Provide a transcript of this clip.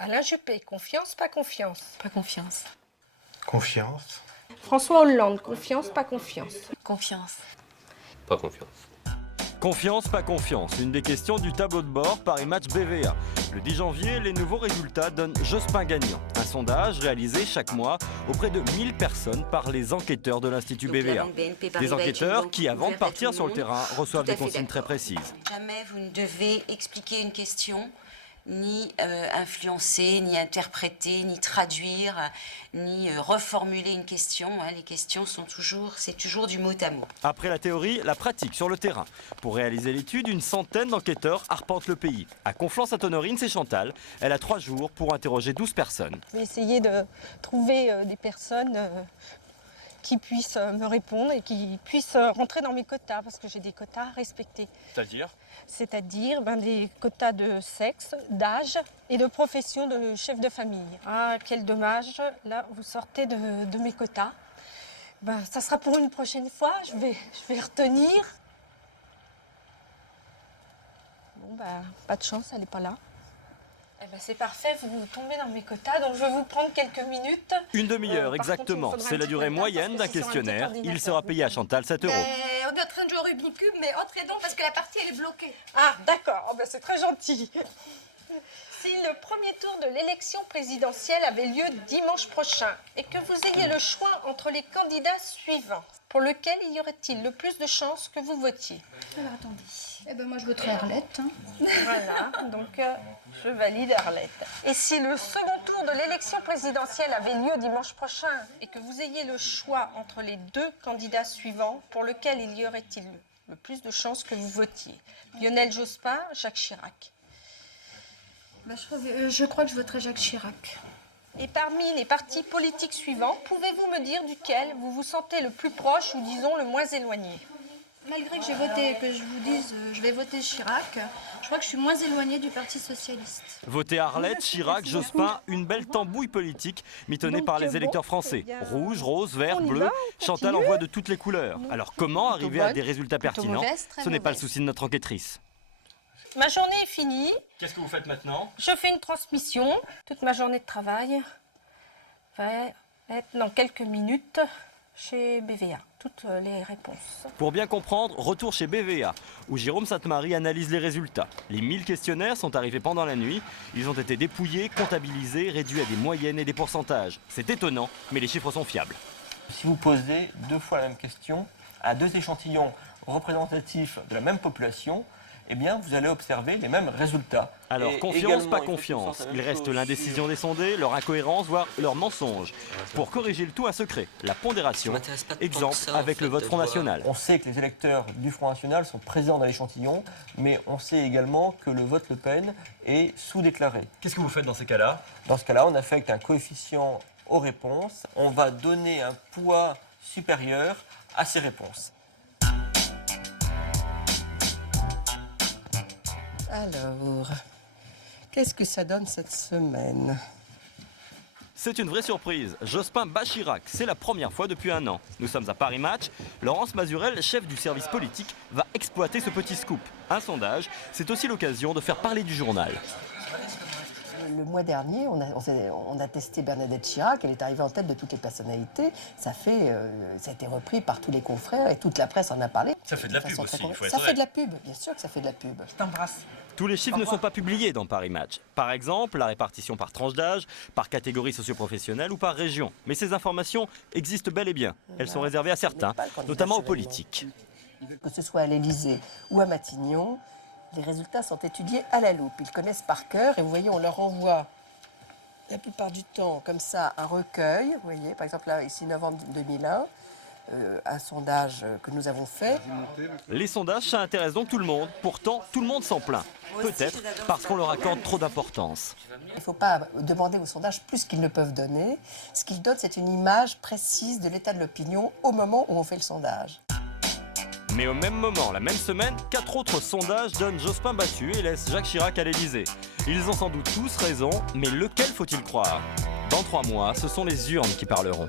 Alain Juppé, confiance, pas confiance. Pas confiance. Confiance. François Hollande, confiance, pas confiance. Confiance. Pas confiance. Confiance, pas confiance, une des questions du tableau de bord Paris Match BVA. Le 10 janvier, les nouveaux résultats donnent Jospin gagnant. Un sondage réalisé chaque mois auprès de 1000 personnes par les enquêteurs de l'Institut BVA. Des enquêteurs qui, avant de partir sur le terrain, reçoivent des consignes très précises. Jamais vous ne devez expliquer une question, ni influencer, ni interpréter, ni traduire, ni reformuler une question. Les questions c'est toujours du mot à mot. Après la théorie, la pratique sur le terrain. Pour réaliser l'étude, une centaine d'enquêteurs arpentent le pays. À Conflans-Sainte-Honorine, c'est Chantal. Elle a 3 jours pour interroger 12 personnes. Je vais essayer de trouver des personnes qui puissent me répondre et qui puissent rentrer dans mes quotas, parce que j'ai des quotas à respecter. C'est-à-dire des quotas de sexe, d'âge et de profession de chef de famille. Ah, quel dommage, là vous sortez de mes quotas. Ça sera pour une prochaine fois, je vais retenir. Bon, pas de chance, elle n'est pas là. C'est parfait, vous tombez dans mes quotas, donc je vais vous prendre quelques minutes. Une demi-heure exactement, c'est la durée moyenne d'un questionnaire. Il sera payé à Chantal 7 €. On est en train de jouer au Rubik's Cube, mais entrez donc parce que la partie elle est bloquée. Ah, d'accord, c'est très gentil. Si le premier tour de l'élection présidentielle avait lieu dimanche prochain et que vous ayez le choix entre les candidats suivants, pour lequel y aurait-il le plus de chances que vous votiez? Alors attendez. Moi je voterai Arlette. Voilà, donc je valide Arlette. Et si le second tour de l'élection présidentielle avait lieu dimanche prochain et que vous ayez le choix entre les 2 candidats suivants, pour lequel il y aurait-il le plus de chances que vous votiez? Lionel Jospin, Jacques Chirac. Je crois que je voterai Jacques Chirac. Et parmi les partis politiques suivants, pouvez-vous me dire duquel vous vous sentez le plus proche ou disons le moins éloigné? Malgré que j'ai voté, que je vous dise je vais voter Chirac, je crois que je suis moins éloignée du Parti Socialiste. Voter Arlette, Chirac, Jospin, une belle tambouille politique mitonnée par les électeurs français. Rouge, rose, vert, bleu, Chantal en voit de toutes les couleurs. Alors comment arriver à des résultats pertinents? Ce n'est pas le souci de notre enquêtrice. Ma journée est finie. Qu'est-ce que vous faites maintenant? Je fais une transmission. Toute ma journée de travail va être dans quelques minutes chez BVA. Toutes les réponses. Pour bien comprendre, retour chez BVA, où Jérôme Sainte-Marie analyse les résultats. Les 1000 questionnaires sont arrivés pendant la nuit. Ils ont été dépouillés, comptabilisés, réduits à des moyennes et des pourcentages. C'est étonnant, mais les chiffres sont fiables. Si vous posez 2 fois la même question à 2 échantillons représentatifs de la même population, eh bien, vous allez observer les mêmes résultats. Alors, Et confiance, également, pas confiance. Il reste l'indécision des sondés, leur incohérence, voire leur mensonge. Pour corriger le tout, un secret, la pondération. Exemple avec le vote Front National. On sait que les électeurs du Front National sont présents dans l'échantillon, mais on sait également que le vote Le Pen est sous-déclaré. Qu'est-ce que vous faites dans ces cas-là? Dans ce cas-là, on affecte un coefficient aux réponses. On va donner un poids supérieur à ces réponses. Alors, qu'est-ce que ça donne cette semaine? C'est une vraie surprise. Jospin bat Chirac, c'est la première fois depuis 1 an. Nous sommes à Paris Match. Laurence Mazurel, chef du service politique, va exploiter ce petit scoop. Un sondage, c'est aussi l'occasion de faire parler du journal. Le mois dernier, on a testé Bernadette Chirac, elle est arrivée en tête de toutes les personnalités. Ça a été repris par tous les confrères et toute la presse en a parlé. Ça fait de la pub aussi, il faut être Ça vrai. fait de la pub, bien sûr que ça fait de la pub. Je t'embrasse. Tous les chiffres ne sont pas publiés dans Paris Match. Par exemple, la répartition par tranche d'âge, par catégorie socio-professionnelle ou par région. Mais ces informations existent bel et bien. Elles sont réservées à certains, notamment aux politiques. Que ce soit à l'Élysée ou à Matignon, les résultats sont étudiés à la loupe. Ils connaissent par cœur et vous voyez, on leur envoie la plupart du temps comme ça un recueil. Vous voyez, par exemple là, ici novembre 2001, un sondage que nous avons fait. Les sondages, ça intéresse donc tout le monde. Pourtant, tout le monde s'en plaint. Peut-être parce qu'on leur accorde trop d'importance. Il ne faut pas demander aux sondages plus qu'ils ne peuvent donner. Ce qu'ils donnent, c'est une image précise de l'état de l'opinion au moment où on fait le sondage. Mais au même moment, la même semaine, 4 autres sondages donnent Jospin battu et laissent Jacques Chirac à l'Élysée. Ils ont sans doute tous raison, mais lequel faut-il croire? Dans 3 mois, ce sont les urnes qui parleront.